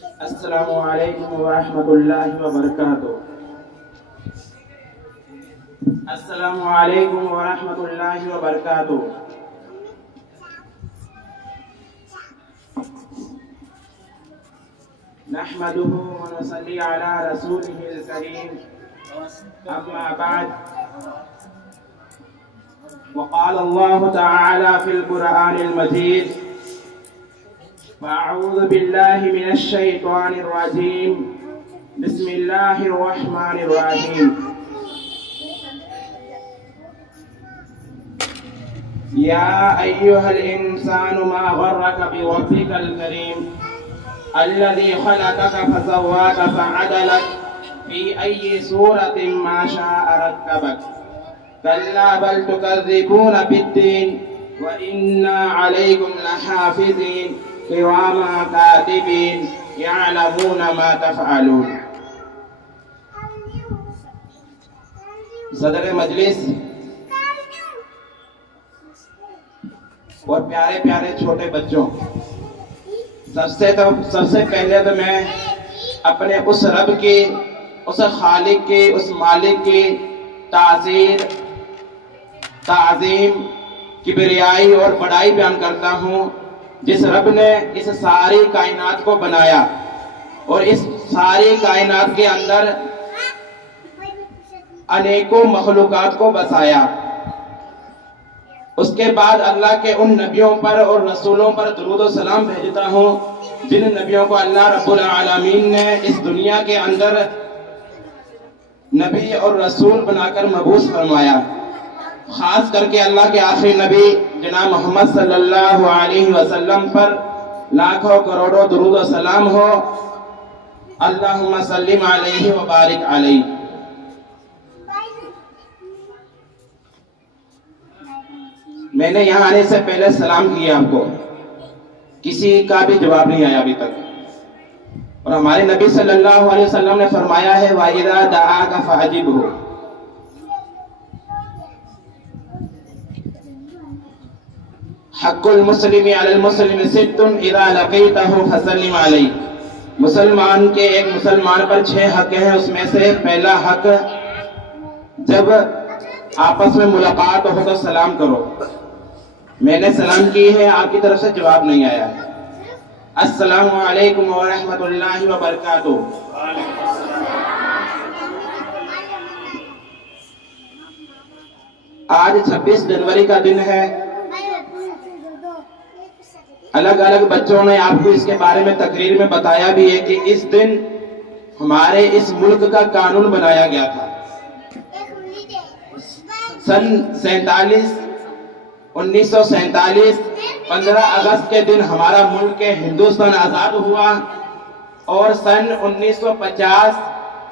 السلام علیکم ورحمۃ اللہ وبرکاتہ۔ السلام علیکم ورحمۃ اللہ وبرکاتہ۔ نحمده ونصلي على رسوله الكريم، أما بعد، وقال الله تعالى في القرآن المجيد: فأعوذ بالله من الشيطان الرجيم، بسم الله الرحمن الرحيم۔ يا أيها الإنسان ما غرك بربك الكريم الذي خلقك فسواك فعدلك في أي صورة ما شاء ركبك، كلا بل تكذبون بالدين وإن عليكم لحافظين كراما كاتبين يعلمون ما تفعلون۔ صدر مجلس اور پیارے پیارے چھوٹے بچوں، سب سے پہلے تو میں اپنے اس رب کی، اس خالق کی، اس مالک کی تعظیم، کبریائی اور بڑائی بیان کرتا ہوں، جس رب نے اس ساری کائنات کو بنایا اور اس ساری کائنات کے اندر انیکوں مخلوقات کو بسایا۔ اس کے بعد اللہ کے ان نبیوں پر اور رسولوں پر درود و سلام بھیجتا ہوں جن نبیوں کو اللہ رب العالمین نے اس دنیا کے اندر نبی اور رسول بنا کر مبعوث فرمایا۔ خاص کر کے اللہ کے آخری نبی جناب محمد صلی اللہ علیہ وسلم پر لاکھوں کروڑوں درود و سلام ہو۔ اللہم صلی علیہ وبارک علیہ۔ میں نے یہاں آنے سے پہلے سلام کیا آپ کو، کسی کا بھی جواب نہیں آیا ابھی تک، اور ہمارے نبی صلی اللہ علیہ وسلم نے فرمایا ہے وَإِذَا دَعَاكَ فَأَجِبْهُ۔ حق المسلم علی المسلم ست اذا لقیتہ فسلم علیہ۔ مسلمان کے ایک مسلمان پر 6 حق ہیں، اس میں سے پہلا حق جب آپس میں ملاقات ہو تو سلام کرو۔ میں نے سلام کی ہے، آپ کی طرف سے جواب نہیں آیا ہے۔ السلام علیکم ورحمۃ اللہ وبرکاتہ۔ آج 26 جنوری کا دن ہے۔ الگ الگ بچوں نے آپ کو اس کے بارے میں تقریر میں بتایا بھی ہے کہ اس دن ہمارے اس ملک کا قانون بنایا گیا تھا۔ سن 1947 15 اگست کے دن ہمارا ملک ہندوستان آزاد ہوا، اور سن 1950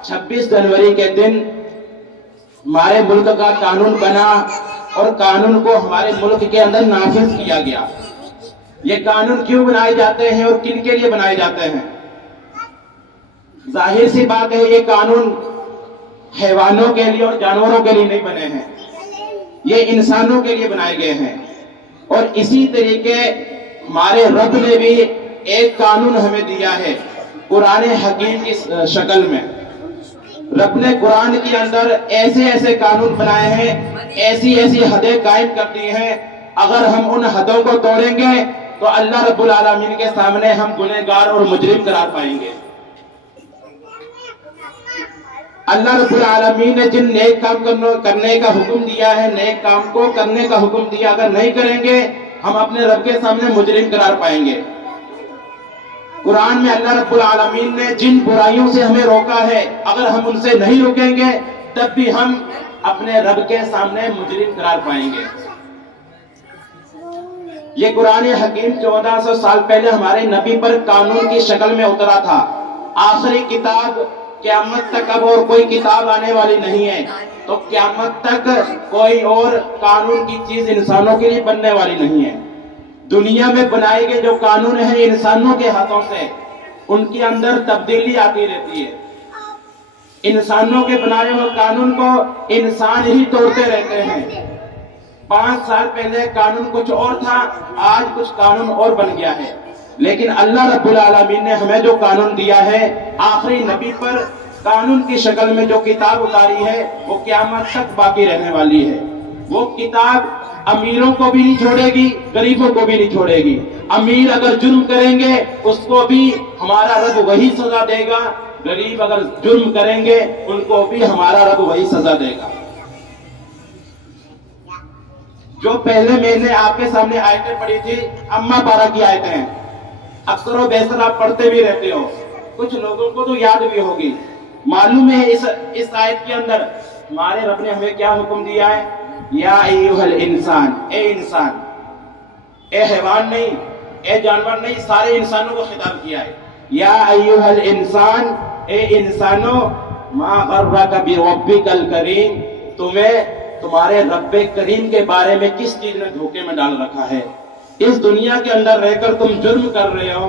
26 جنوری کے دن ہمارے ملک کا قانون بنا، اور قانون کو ہمارے ملک کے اندر نافذ کیا گیا۔ یہ قانون کیوں بنائے جاتے ہیں اور کن کے لیے بنائے جاتے ہیں؟ ظاہر سی بات ہے، یہ قانون حیوانوں کے لیے اور جانوروں کے لیے نہیں بنے ہیں، یہ انسانوں کے لیے بنائے گئے ہیں۔ اور اسی طریقے ہمارے رب نے بھی ایک قانون ہمیں دیا ہے قرآن حکیم کی شکل میں۔ رب نے قرآن کے اندر ایسے ایسے قانون بنائے ہیں، ایسی ایسی حدیں قائم کر دی ہیں، اگر ہم ان حدوں کو توڑیں گے تو اللہ رب العالمین کے سامنے ہم گنہگار اور مجرم قرار پائیں گے۔ اللہ رب العالمین نے جن نیک کام کرنے کا حکم دیا ہے، نیک کام کو کرنے کا حکم دیا، اگر نہیں کریں گے ہم اپنے رب کے سامنے مجرم قرار پائیں گے۔ قرآن میں اللہ رب العالمین نے جن برائیوں سے ہمیں روکا ہے، اگر ہم ان سے نہیں رکیں گے تب بھی ہم اپنے رب کے سامنے مجرم قرار پائیں گے۔ یہ قرآن حکیم 1400 سال پہلے ہمارے نبی پر قانون کی شکل میں اترا تھا۔ آخری کتاب قیامت تک اب اور کوئی کتاب آنے والی نہیں ہے، تو قیامت تک کوئی اور قانون کی چیز انسانوں کے لیے بننے والی نہیں ہے۔ دنیا میں بنائے گئے جو قانون ہیں انسانوں کے ہاتھوں سے، ان کے اندر تبدیلی آتی رہتی ہے۔ انسانوں کے بنائے ہوئے قانون کو انسان ہی توڑتے رہتے ہیں۔ 5 سال پہلے قانون کچھ اور تھا، آج کچھ قانون اور بن گیا ہے۔ لیکن اللہ رب العالمین نے ہمیں جو قانون دیا ہے، آخری نبی پر قانون کی شکل میں جو کتاب اتاری ہے وہ قیامت تک باقی رہنے والی ہے۔ وہ کتاب امیروں کو بھی نہیں چھوڑے گی، غریبوں کو بھی نہیں چھوڑے گی۔ امیر اگر جرم کریں گے اس کو بھی ہمارا رب وہی سزا دے گا، غریب اگر جرم کریں گے ان کو بھی ہمارا رب وہی سزا دے گا۔ جو پہلے میں نے آپ کے سامنے آیتیں پڑھی تھی، اما پارہ کی آیتیں ہیں، اکثر و بیشتر آپ پڑھتے بھی رہتے ہو، کچھ لوگوں کو تو یاد بھی ہوگی۔ معلوم ہے اس آیت کے اندر ہمارے رب نے ہمیں کیا حکم دیا ہے؟ یا ایھا الانسان، اے انسان، اے حیوان نہیں، اے جانور نہیں، سارے انسانوں کو خطاب کیا ہے۔ یا ایھا الانسان، اے انسانو، ما غرک بربک الکریم، تمہیں تمہارے رب کریم کے بارے میں کس چیز نے دھوکے میں ڈال رکھا ہے؟ اس دنیا کے اندر رہ کر تم جرم کر رہے ہو،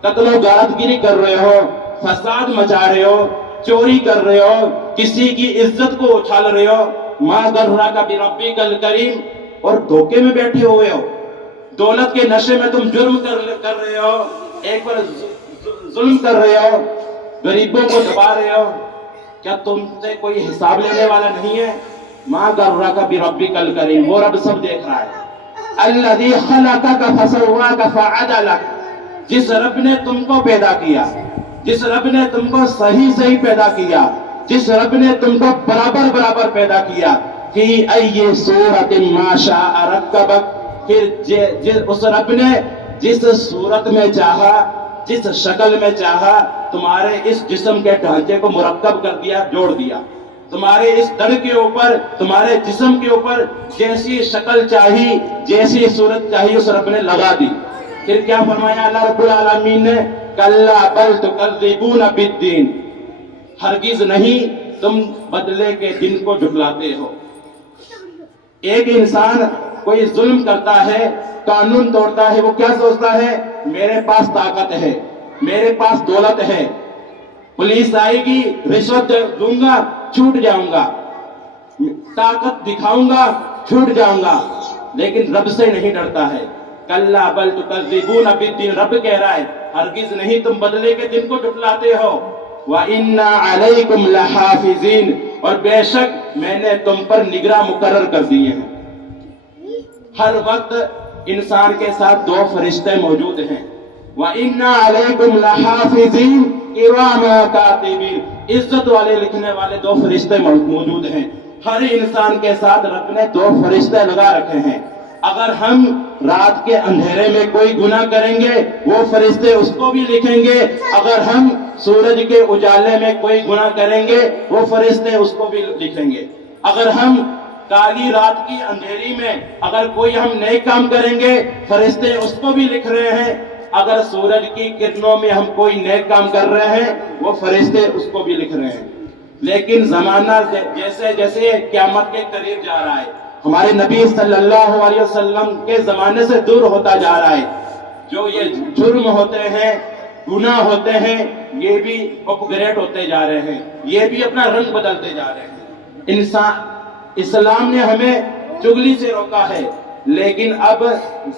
قتل و غارت گیری کر رہے ہو، فساد مچا رہے ہو، چوری کر رہے ہو، کسی کی عزت کو اچھال رہے ہو، ما غرک بربک الکریم، اور دھوکے میں بیٹھے ہوئے ہو، دولت کے نشے میں تم جرم کر رہے ہو، ایک پر ظلم کر رہے ہو، غریبوں کو دبا رہے ہو، کیا تم سے کوئی حساب لینے والا نہیں ہے؟ ما غرک بربک الکریم، وہ رب سب دیکھ رہا ہے۔ الذی خلقک فسواک فعدلک، جس رب نے تم کو پیدا کیا، جس رب نے تم کو صحیح پیدا کیا، جس رب نے تم کو برابر پیدا کیا، فی ای صورت ما شاء رکبک، پھر اس رب نے جس صورت میں چاہا، جس شکل میں چاہا تمہارے اس جسم کے ڈھانچے کو مرکب کر دیا، جوڑ دیا، تمہارے اس دڑ کے اوپر، تمہارے جسم کے اوپر جیسی شکل چاہی، جیسی صورت چاہی اس رب نے لگا دی۔ پھر کیا فرمایا اللہ رب العالمین نے؟ کلا بل تکذبون بالدین، ہرگز نہیں، تم بدلے کے دن کو جھٹلاتے ہو۔ ایک انسان کوئی ظلم کرتا ہے، قانون توڑتا ہے، وہ کیا سوچتا ہے؟ میرے پاس طاقت ہے، میرے پاس دولت ہے، پولیس آئے گی، رشوت دوں گا، چھوٹ جاؤں گا، طاقت دکھاؤں گا، چھوٹ جاؤں گا، لیکن رب سے نہیں ڈرتا ہے۔ کلا بل تکذبون بالدین، رب کہہ رہا ہے ہرگز نہیں، تم بدلے کے دن کو جھٹلاتے ہو۔ وَإِنَّا عَلَيْكُمْ لَحَافِظِينَ، اور بے شک میں نے تم پر نگراں مقرر کر دیے ہیں۔ ہر وقت انسان کے ساتھ دو فرشتے موجود ہیں۔ وَإِنَّا عَلَيْكُمْ لَحَافِظِينَ كِرَامًا كَاتِبِينَ، عزت والے لکھنے والے دو فرشتے موجود ہیں۔ ہر انسان کے ساتھ رب نے دو فرشتے لگا رکھے ہیں۔ اگر ہم رات کے اندھیرے میں کوئی گناہ کریں گے وہ فرشتے اس کو بھی لکھیں گے، اگر ہم سورج کے اجالے میں کوئی گناہ کریں گے وہ فرشتے اس کو بھی لکھیں گے، اگر ہم کالی رات کی اندھیری میں اگر کوئی ہم نیک کام کریں گے فرشتے اس کو بھی لکھ رہے ہیں، اگر سورج کی کرنوں میں ہم کوئی نیک کام کر رہے ہیں وہ فرشتے اس کو بھی لکھ رہے ہیں۔ لیکن زمانہ جیسے جیسے قیامت کے قریب جا رہا ہے، ہمارے نبی صلی اللہ علیہ وسلم کے زمانے سے دور ہوتا جا رہا ہے، جو یہ جرم ہوتے ہیں، گناہ ہوتے ہیں، یہ بھی اپ گریڈ ہوتے جا رہے ہیں، یہ بھی اپنا رنگ بدلتے جا رہے ہیں۔ اسلام نے ہمیں چغلی سے روکا ہے، لیکن اب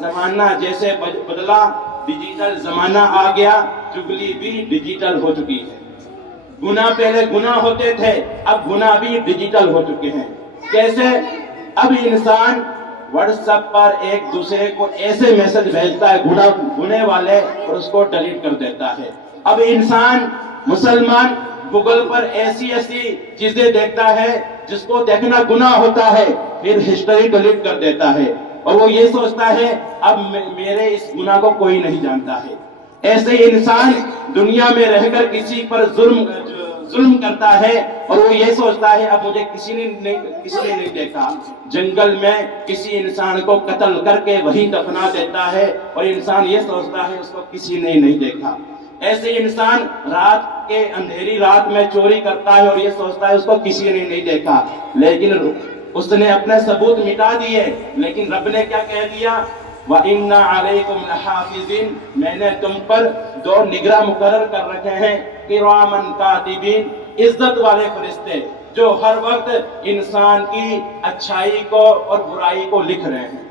زمانہ جیسے بدلا، ڈیجیٹل زمانہ آ گیا، چغلی بھی ڈیجیٹل ہو چکی ہے۔ گناہ پہلے گناہ ہوتے تھے، اب گناہ بھی ڈیجیٹل ہو چکے ہیں۔ کیسے؟ اب انسان واٹس ایپ پر ایک دوسرے کو ایسے میسج بھیجتا ہے گنے والے اور اس کو ڈیلیٹ کر دیتا ہے۔ اب انسان مسلمان گوگل پر ایسی چیزیں دیکھتا ہے جس کو دیکھنا گناہ ہوتا ہے، پھر ہسٹری ڈیلیٹ کر دیتا ہے اور وہ یہ سوچتا ہے اب میرے اس گناہ کو کوئی نہیں جانتا ہے۔ ایسے انسان دنیا میں رہ کر کسی پر ظلم کرتا ہے اور وہ یہ سوچتا ہے اب مجھے کسی نے نہیں دیکھا۔ جنگل میں کسی انسان کو قتل کر کے وہی دفنا دیتا ہے اور انسان یہ سوچتا ہے اس کو کسی نے نہیں دیکھا۔ ایسے انسان رات کے اندھیری رات میں چوری کرتا ہے اور یہ سوچتا ہے اس کو کسی نے نہیں دیکھا، لیکن اس نے اپنے ثبوت مٹا دیے۔ لیکن رب نے کیا کہہ دیا؟ وَإِنَّا عَلَيْكُمْ لَحَافِظِينَ، میں نے تم پر دو نگراں مقرر کر رکھے ہیں، کِرَامًا کاتبین، عزت والے فرشتے جو ہر وقت انسان کی اچھائی کو اور برائی کو لکھ رہے ہیں۔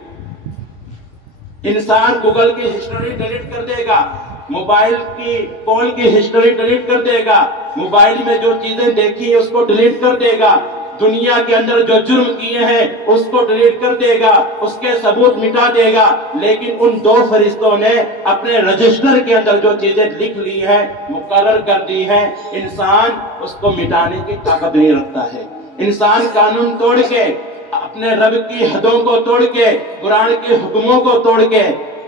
انسان گوگل کی ہسٹری ڈیلیٹ کر دے گا، موبائل کی کال کی ہسٹری ڈیلیٹ کر دے گا، موبائل میں جو چیزیں دیکھی ہیں اس کو ڈیلیٹ کر دے گا، دنیا کے اندر جو جرم کیے ہیں اس کو ڈیلیٹ کر دے گا، اس کے ثبوت مٹا دے گا، لیکن ان دو فرشتوں نے اپنے رجسٹر کے اندر جو چیزیں لکھ لی ہیں، مقرر کر دی ہیں، انسان اس کو مٹانے کی طاقت نہیں رکھتا ہے۔ انسان قانون توڑ کے، اپنے رب کی حدوں کو توڑ کے، قرآن کے حکموں کو توڑ کے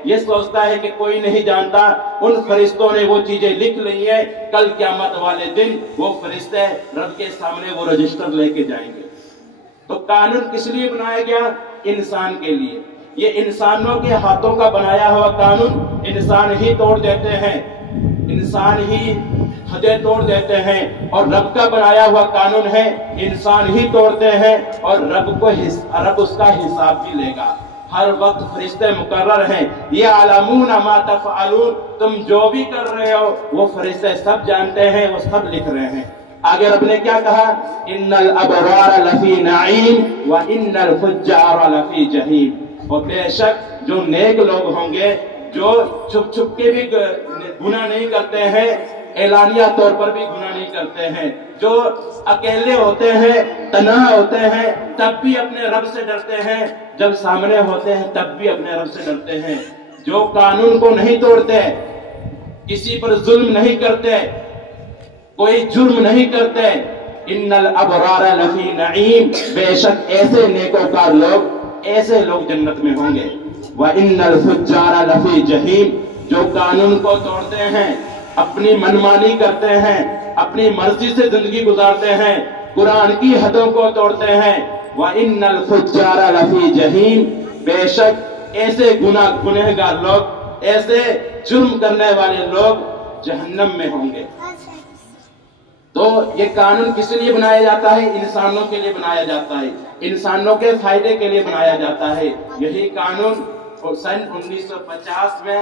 یہ سوچتا ہے کہ کوئی نہیں جانتا، ان فرشتوں نے وہ چیزیں لکھ لی ہیں، کل قیامت والے دن وہ فرشتے رب کے سامنے وہ رجسٹر لے کے جائیں گے۔ تو قانون کس لیے بنایا گیا؟ انسان کے لیے۔ یہ انسانوں کے ہاتھوں کا بنایا ہوا قانون انسان ہی توڑ دیتے ہیں، انسان ہی حدیں توڑ دیتے ہیں، اور رب کا بنایا ہوا قانون ہے انسان ہی توڑتے ہیں، اور رب اس کا حساب بھی لے گا۔ ہر وقت فرشتے مقرر ہیں، یعلمون ما تفعلون، تم جو بھی کر رہے ہو وہ فرشتے سب جانتے ہیں، وہ سب لکھ رہے ہیں۔ آگے رب نے کیا کہا؟ ان الابرار لفی نعیم وان الفجار لفی جحیم، اور بے شک جو نیک لوگ ہوں گے، جو چھپ چھپ کے بھی گناہ نہیں کرتے ہیں، اعلانیہ طور پر بھی گناہ نہیں کرتے ہیں، جو اکیلے ہوتے ہیں، تنہا ہوتے ہیں، تب بھی اپنے رب سے ڈرتے ہیں، جب سامنے ہوتے ہیں تب بھی اپنے رب سے ڈرتے ہیں، جو قانون کو نہیں توڑتے، کسی پر ظلم نہیں کرتے، کوئی جرم نہیں کرتے، ان الابرار لفی نعیم، بے شک ایسے نیکوکار لوگ، ایسے لوگ جنت میں ہوں گے، وان الفجار لفی جحیم، جو قانون کو توڑتے ہیں، اپنی منمانی کرتے ہیں، اپنی مرضی سے زندگی گزارتے ہیں، قرآن کی حدوں کو توڑتے ہیں، وَإِنَّ الْفُجَّارَ لَفِي جَحِيمٍ، بے شک ایسے گنہگار لوگ، ایسے جرم کرنے والے لوگ جہنم میں ہوں گے۔ تو یہ قانون کس لیے بنایا جاتا ہے؟ انسانوں کے لیے بنایا جاتا ہے، انسانوں کے فائدے کے لیے بنایا جاتا ہے۔ یہی قانون سن 1950 میں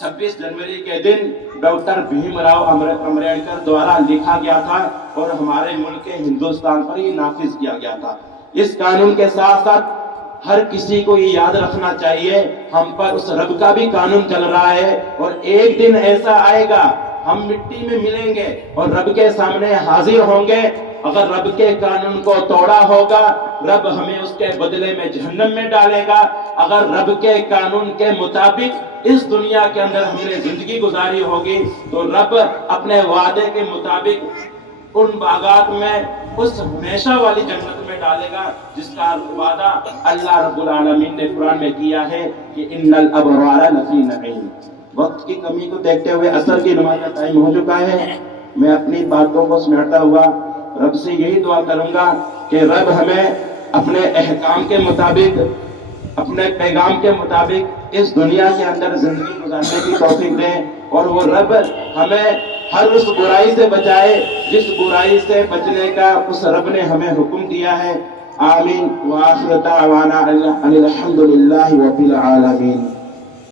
26 جنوری کے دن ڈاکٹر بھیم راؤ امبیڈکر دوارا لکھا گیا تھا، اور ہمارے ملک ہندوستان پر یہ نافذ کیا گیا تھا۔ اس قانون کے ساتھ ساتھ ہر کسی کو یہ یاد رکھنا چاہیے، ہم پر اس رب کا بھی قانون چل رہا ہے، اور ایک دن ایسا آئے گا ہم مٹی میں ملیں گے اور رب کے سامنے حاضر ہوں گے۔ اگر رب کے قانون کو توڑا ہوگا، رب ہمیں اس کے بدلے میں جہنم میں ڈالے گا۔ اگر رب کے قانون کے مطابق اس دنیا کے اندر ہم نے زندگی گزاری ہوگی، تو رب اپنے وعدے کے مطابق ان باغات میں اس ہمیشہ والی جنت میں ڈالے گا، جس کا وعدہ اللہ رب العالمین نے قرآن میں کیا ہے کہ ان الابرار لفی نعیم۔ وقت کی کمی کو دیکھتے ہوئے عصر کی نماز کا ٹائم ہو چکا ہے۔ میں اپنی باتوں کو سمیٹتا ہوا رب سے یہی دعا کروں گا کہ رب ہمیں اپنے احکام کے مطابق، اپنے پیغام کے مطابق اس دنیا کے اندر زندگی گزارنے کی توفیق دے، اور وہ رب ہمیں ہر اس برائی سے بچائے جس برائی سے بچنے کا اس رب نے ہمیں حکم دیا ہے۔ آمین۔ وآخر دعوانا ان الحمد للہ رب العالمین۔